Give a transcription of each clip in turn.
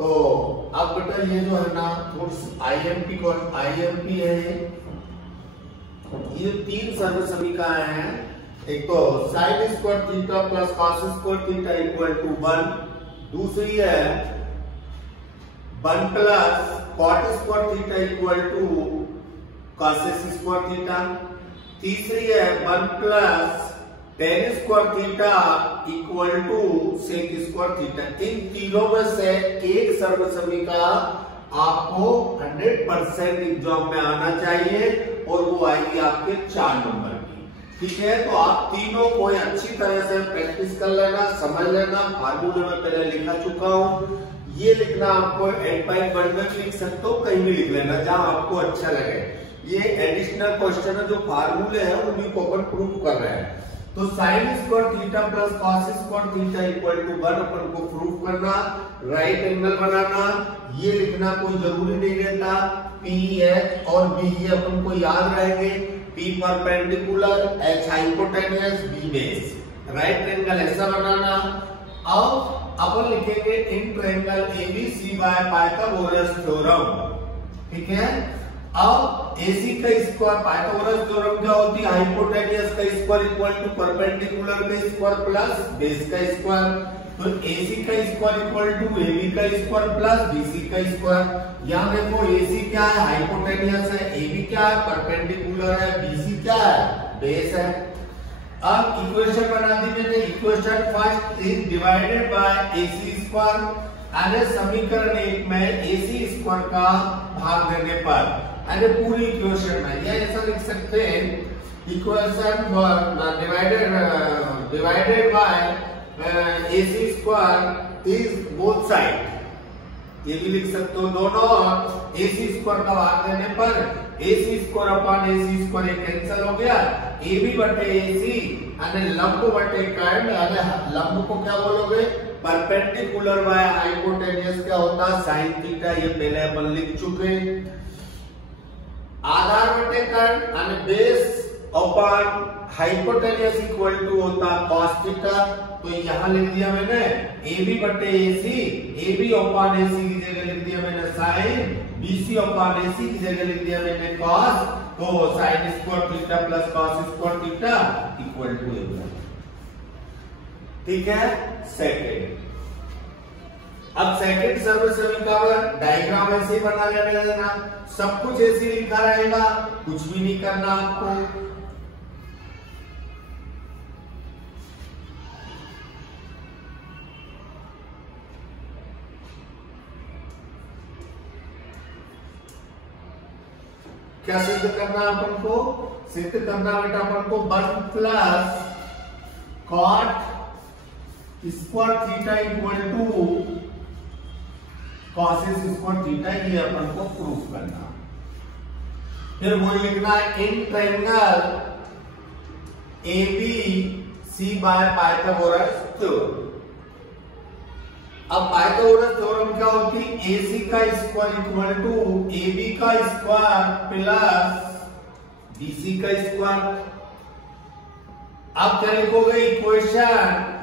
तो अब बेटा ये जो है ना थोड़ी आईएमपी है, ये तीन सर्व समीकरण हैं। एक तो sine square theta plus cos square theta equal to 1, दूसरी है 1 plus cot square theta equal to cosec square theta, तीसरी है 1 plus tan square theta equal to sec square theta. इन तीनों में से एक सर्व समीकरण आपको 100% एग्जाम में आना चाहिए और वो आएगी आपके 4 नंबर की। ठीक है, तो आप तीनों को अच्छी तरह से प्रैक्टिस कर लेना, समझ लेना। फार्मूले में पहले लिखा चुका हूं, ये लिखना आपको 8.1 में लिख सकते हो, कहीं भी लिख लेना जहां आपको अच्छा लगे। ये एडिशनल क्वेश्चन है, जो फार्मूले है उन्हीं को अपन प्रूव कर रहे हैं। तो sine square theta plus cos square theta equal to 1 अपन को प्रूव करना, राइट एंगल बनाना, ये लिखना कोई जरूरी नहीं रहता। पी एच और बी ये अपन को याद रहेंगे, P perpendicular, H hypotenuse, B base, right angle ऐसा बनाना। अब अपन लिखेंगे in triangle ABC by Pythagoras theorem. ठीक है, अब AC का स्क्वायर, पाइथागोरस थ्योरम क्या होती है, हाइपोटेन्यूस का स्क्वायर इक्वल टू परपेंडिकुलर का स्क्वायर प्लस बेस का स्क्वायर। तो AC का स्क्वायर इक्वल टू AB का स्क्वायर प्लस BC का स्क्वायर। यहाँ देखो AC क्या है, हाइपोटेन्यूस है, AB क्या है, परपेंडिकुलर है, BC क्या है, बेस है। अब इक्वेशन बना दी मैंने, equation first is divided bye AC square, अरे समीकरण 1 में AC स्क्वायर का भाग देने पर, अरे पूरी इक्वेशन में या ऐसा लिख सकते हैं, equation divided by AC square is both side, ये भी लिख सकते हो। दोनों AC स्क्वायर का भाग देने पर AC square upon AC square cancel हो गया, AB बटे AC यानी लंब बटे कर्ण, यानी लंब को क्या बोलोगे, परपेंडिकुलर बाय हाइपोटेन्यूस क्या होता है, साइन थीटा, ये पहले अपन लिख चुके। आधार बटे कर्ण यानी base upon hypotenuse equal to होता कॉस थीटा, तो यहां लिख दिया मैंने AB बटे AC, AB अपॉन AC की जगह लिख दिया मैंने साइन, BC अपॉन AC की जगह लिख दिया मैंने कॉस, तो sine square theta plus cos square theta equal to AB। ठीक है, सेकंड। अब सेकंड सर्व समीकरण डायग्राम ऐसे ही बना लेने देना, सब कुछ ऐसे ही लिखा रहेगा, कुछ भी नहीं करना आपको। क्या सिद्ध करना अपन को, सिद्ध करना बेटा अपन को 1 plus cot square theta equal to cosec square theta, ये अपन को प्रूफ करना। फिर वो लिखना है in triangle ABC by Pythagoras theorem. अब पाइथागोरस थ्योरम क्या होती है, AC का स्क्वायर इक्वल टू AB का स्क्वायर प्लस BC का स्क्वायर। अब क्या लिखोगे, इक्वेशन,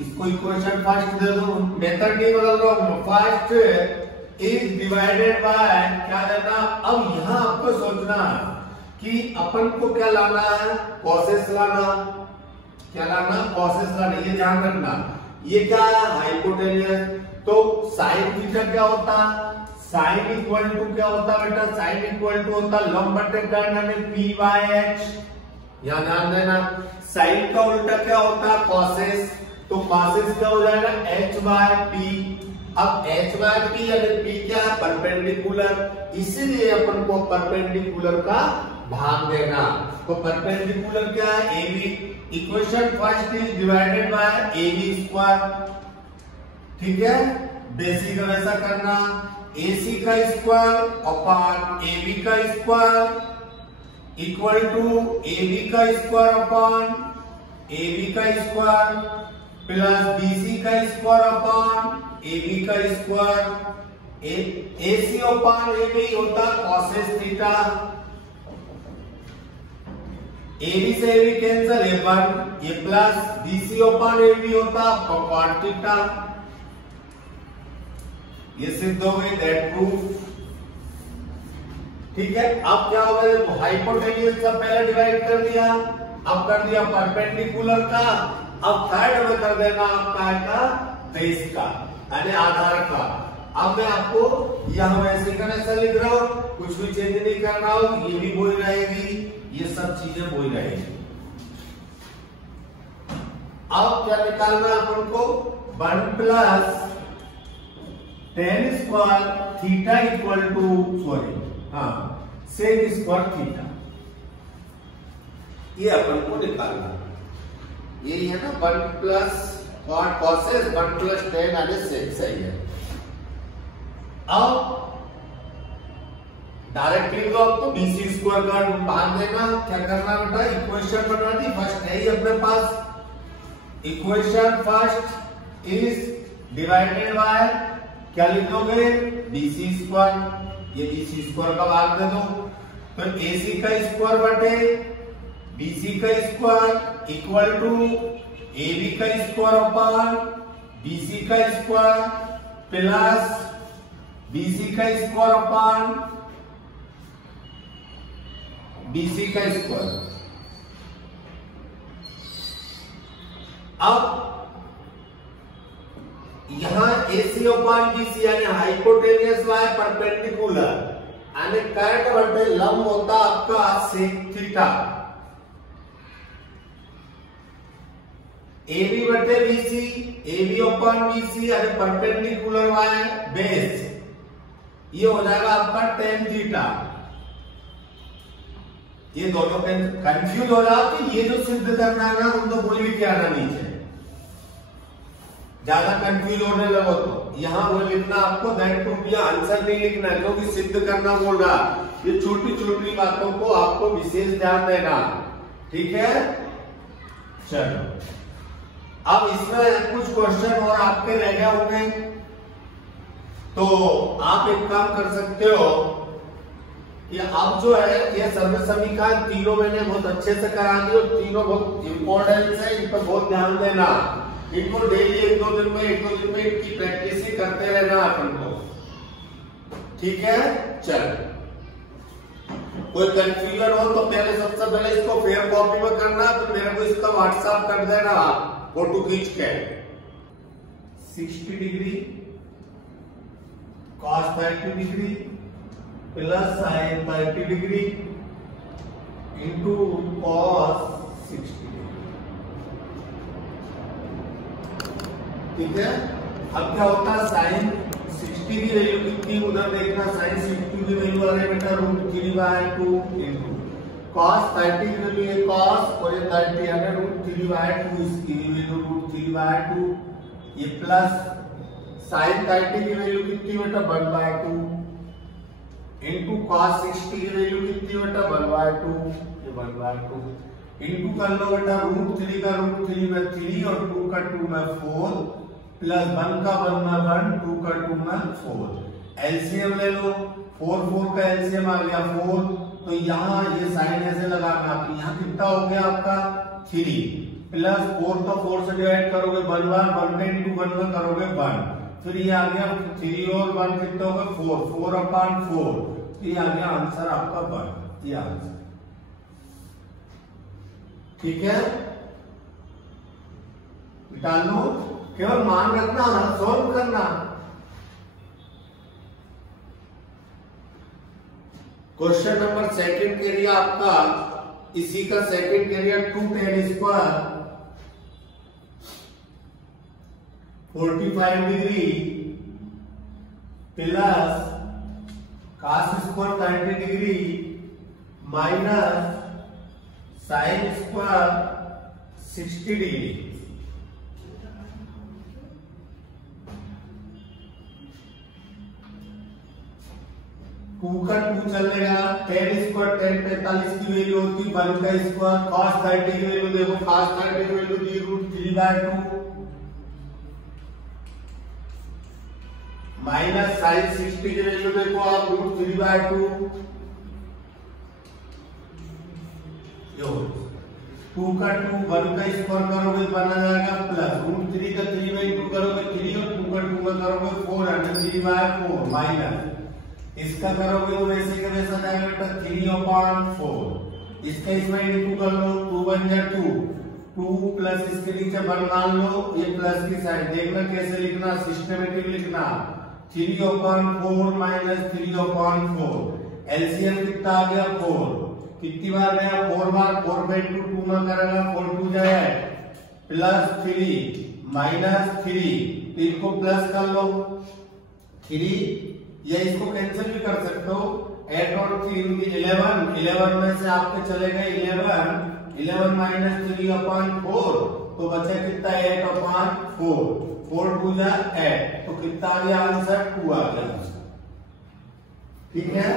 इसको इक्वेशन फर्स्ट दे दो, मेथड नहीं बदल रहा हूं, फर्स्ट इज डिवाइडेड बाय क्या देना। अब यहां आपको सोचना कि अपन को क्या लाना है, कॉसेस लाना, क्या लाना, कॉसेस लाना, ये ध्यान रखना। ये क्या है, हाइपोटेन्यूस, तो साइन थीटा क्या होता, साइन इक्वल टू क्या होता बेटा, साइन इक्वल टू होता लंब बटे कर्ण यानी P/H, यहां ध्यान देना। साइन का उल्टा क्या होता है, कॉसेस, तो कॉसेस क्या हो जाएगा, H/P। अब H/P यानी P क्या है, परपेंडिकुलर, इसीलिए अपन को परपेंडिकुलर का भाग देना। तो परपेंडिकुलर क्या है, AB। Equation first is divided bye AB square. ठीक है, बेसिक वैसा करना, AC का स्क्वायर अपॉन AB का स्क्वायर इक्वल टू AB का स्क्वायर अपॉन AB का स्क्वायर प्लस BC का स्क्वायर अपॉन AB का स्क्वायर। AC अपॉन AB होता कॉसेस थीटा, AB से AB कैंसिल, ये 1, ये प्लस BC अपॉन AB होता कॉट थीटा। ये सिद्ध हो गई, दैट प्रूफ। ठीक है, अब क्या होगा, देखो हाइपोटेन्यूज का पहले डिवाइड कर दिया, अब कर दिया परपेंडिकुलर का, अब थर्ड में कर देना आपका का बेस का यानी आधार का। अब मैं आपको यहां वैसे का वैसा लिख रहा हूं, कुछ भी चेंज नहीं कर रहा हूं, ये भी बोल रहेगी, ये सब चीजें बोल रहेगी। अब क्या निकालना है अपन को, 1 plus tan square theta equal to sec square theta, ये अपन को निकालना। यही है ना 1 प्लस कॉसेस 1 प्लस tan यानी सेक, सही है। अब डायरेक्टली तो आपको BC स्क्वायर का बांध देना, क्या करना बेटा, इक्वेशन बना दी, फर्स्ट है ही अपने पास। Equation first is divided by, क्या लिखोगे, BC स्क्वायर, ये BC स्क्वायर का भाग दे दो, तो AC का स्क्वायर बटे BC का स्क्वायर इक्वल टू AB का स्क्वायर अपॉन BC का स्क्वायर प्लस BC का स्क्वायर अपॉन BC का स्क्वायर। अब यहां AC अपॉन BC यानी हाइपोटेनियस वाय परपेंडिकुलर यानी कट बटे लंब होता आपका सेक थीटा, AB बटे BC, AB अपॉन BC यानी परपेंडिकुलर वाय बेस, ये हो जाएगा आपका tan थीटा। ये दोनों कंफ्यूज हो रहा कि ये जो सिद्ध करना है ना, तुम तो बोल के आना नीचे, ज्यादा कंफ्यूज होने लगो तो यहां वो लिखना आपको, दैट प्रूफ, या आंसर नहीं लिखना है क्योंकि सिद्ध करना बोल रहा। ये छोटी छोटी बातों को आपको विशेष ध्यान देना, ठीक है। चलो अब इसमें कुछ क्वेश्चन और आपके रह गए होंगे, तो आप एक काम कर सकते हो, ये अब जो है ये सर्व समीकरण तीनों मैंने बहुत अच्छे से करा दी और तीनों बहुत इंपॉर्टेंट है, इन पर बहुत ध्यान देना। इनको डेली 1-2 दिन में इनकी प्रैक्टिस ही करते रहना अपन को, ठीक है। चल कोई कंफ्यूजन हो तो पहले सबसे पहले इसको फेयर कॉपी में करना, तो मेरे को इसका व्हाट्सएप कर देना फोटो खींच के। 60 degree cos 30 degree plus sin 30 degree into cos 60 degree, ठीक है। अब क्या होता है, sin 60 की वैल्यू कितनी उधर देखना, sin 60 की वैल्यू आ रही है बेटा √3/2 इंटू cos 30 की वैल्यू है cos और ये 30 आ गया √3/2, इसकी वैल्यू √3/2, ये प्लस sin 30 की वैल्यू कितनी बेटा 1/2 इंटू cos 60 की वैल्यू कितनी बेटा 1/2, ये 1/2 इंटू कर लो बेटा √3 का √3 में 3 और 2 का 2 में 4 प्लस 1 का 1 में 1, 2 का 2 में 4। एलसीएम ले लो, 4 का एलसीएम आ गया 4, तो यहाँ ये साइन ऐसे लगाना, तो यहाँ कितना हो गया आपका 3 प्लस 4 का 4 से डिवाइड करोगे 1 बार, 1 का इंटू 1 में करोगे 1, फिर ये आ गया 3 और 1 कितना होगा 4/4, ये आ गया आंसर आपका 1, ये आंसर, ठीक है। निकाल लो, केवल मान रखना, सॉल्व करना। क्वेश्चन नंबर सेकंड के लिए आपका इसी का सेकंड के लिए 2 tan square 45 degree plus cos square 30 degree minus sin square 60 degree, 2 का 2 चलेगा, tan स्क्वायर tan 45 की वैल्यू होती 1 का स्क्वायर, cos 30 की वैल्यू देखो, cos 30 की वैल्यू दी √3/2 माइनस sin 60 की वैल्यू देखो आप √3/2, 2 का 2 1 का स्क्वायर करोगे 1 आ जाएगा प्लस √3 का 3 में इंटू करोगे 3 और 2 का 2 का करोगे 4 यानी 3/4 माइनस इसका करोगे तो वैसे का वैसा जाएगा बेटा 3/4 इसका इसमें इंटू कर लो 2 1 जा 2 प्लस इसके नीचे 1 मान लो ये प्लस की साइड देखना कैसे लिखना सिस्टमेटिक लिखना 3/4 माइनस 3/4 एलसीएम कितना आ गया 4 कितनी बार गया 4 बार 4/2 2 में करेगा 4 2 जाए प्लस 3 माइनस 3 तो इनको प्लस कर लो 3 या इसको कैंसिल भी कर सकते हो 8 और 3 11 में से आपके चले गए 11 माइनस 3/4 तो बचा कितना 8/4 4 2 जा 8 तो कितना आ गया आंसर 2 आ गया ठीक है।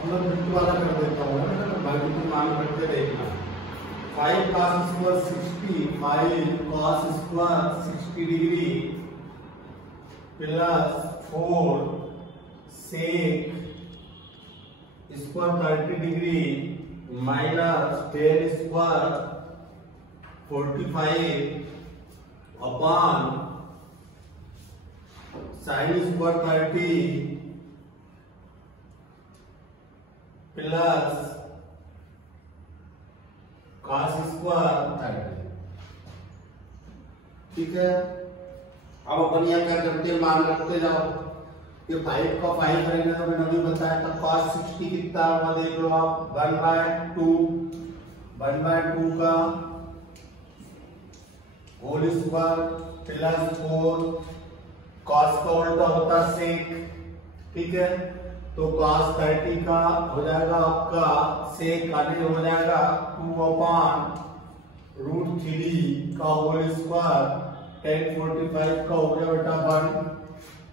हम लोग वाला कर देता हूँ बाकी तुम मान करते रहना 5 cos square 60 5 cos square 60 degree plus 4 sec square 30 degree minus 10 square 45 upon sin square 30 plus cos square 30 ठीक है। अब अपन यह क्या करते हैं मान रखते जाओ ये 5 का 5 रहेगा तो मैंने अभी बताया था cos 60 कितना होगा देख लो आप 1/2 का होल स्क्वायर प्लस 4 cos का उल्टा होता sec ठीक है तो cos 30 का हो जाएगा आपका sec आगे हो जाएगा 2/√3 का होल स्क्वायर 1045 का हो गया बेटा 1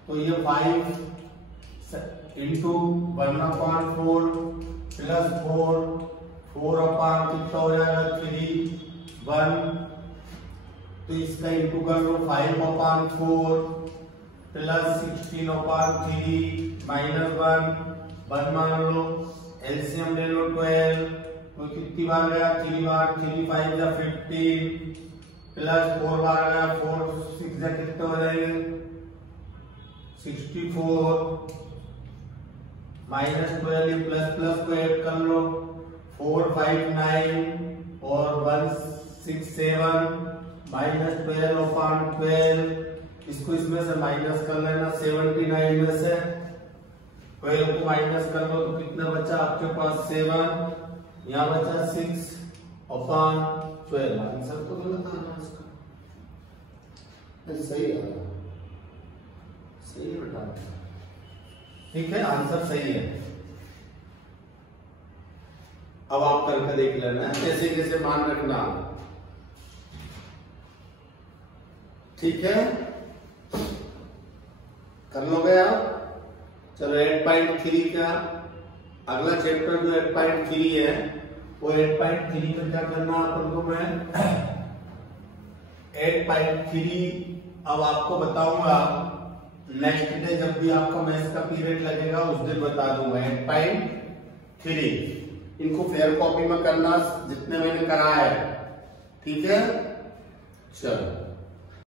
तो ये 5 इंटू 1/4 प्लस 4 कितना हो जाएगा 3 1 तो इसका इंटू कर लो 5/4 प्लस 16/3 माइनस 1 मान लो एलसीएम ले लो 12 तो कितनी बार गया 3 बार 3 5 जा 15 प्लस 4 बार गया 4 6 जा कितना हो जाएंगे 64 माइनस 12 प्लस प्लस को ऐड कर लो 4 5 9 और 1 6 7 माइनस 12/12 इसको इसमें से माइनस कर लेना 79 में से 12 को माइनस कर लो तो कितना बचा आपके पास 7 यहाँ बचा 6/12 आंसर तो गलत आना इसका सही है सही है बेटा ठीक है आंसर सही है। अब आप करके देख लेना कैसे कैसे मान रखना ठीक है कर लोगे आप चलो 8.3 का अगला चैप्टर जो 8.3 है वो 8.3 में क्या करना अपन को मैं 8.3 अब आपको बताऊंगा नेक्स्ट डे जब भी आपका मैथ्स का पीरियड लगेगा उस दिन बता दूंगा 8.3 इनको फेयर कॉपी में करना जितने मैंने कराया है ठीक है चलो।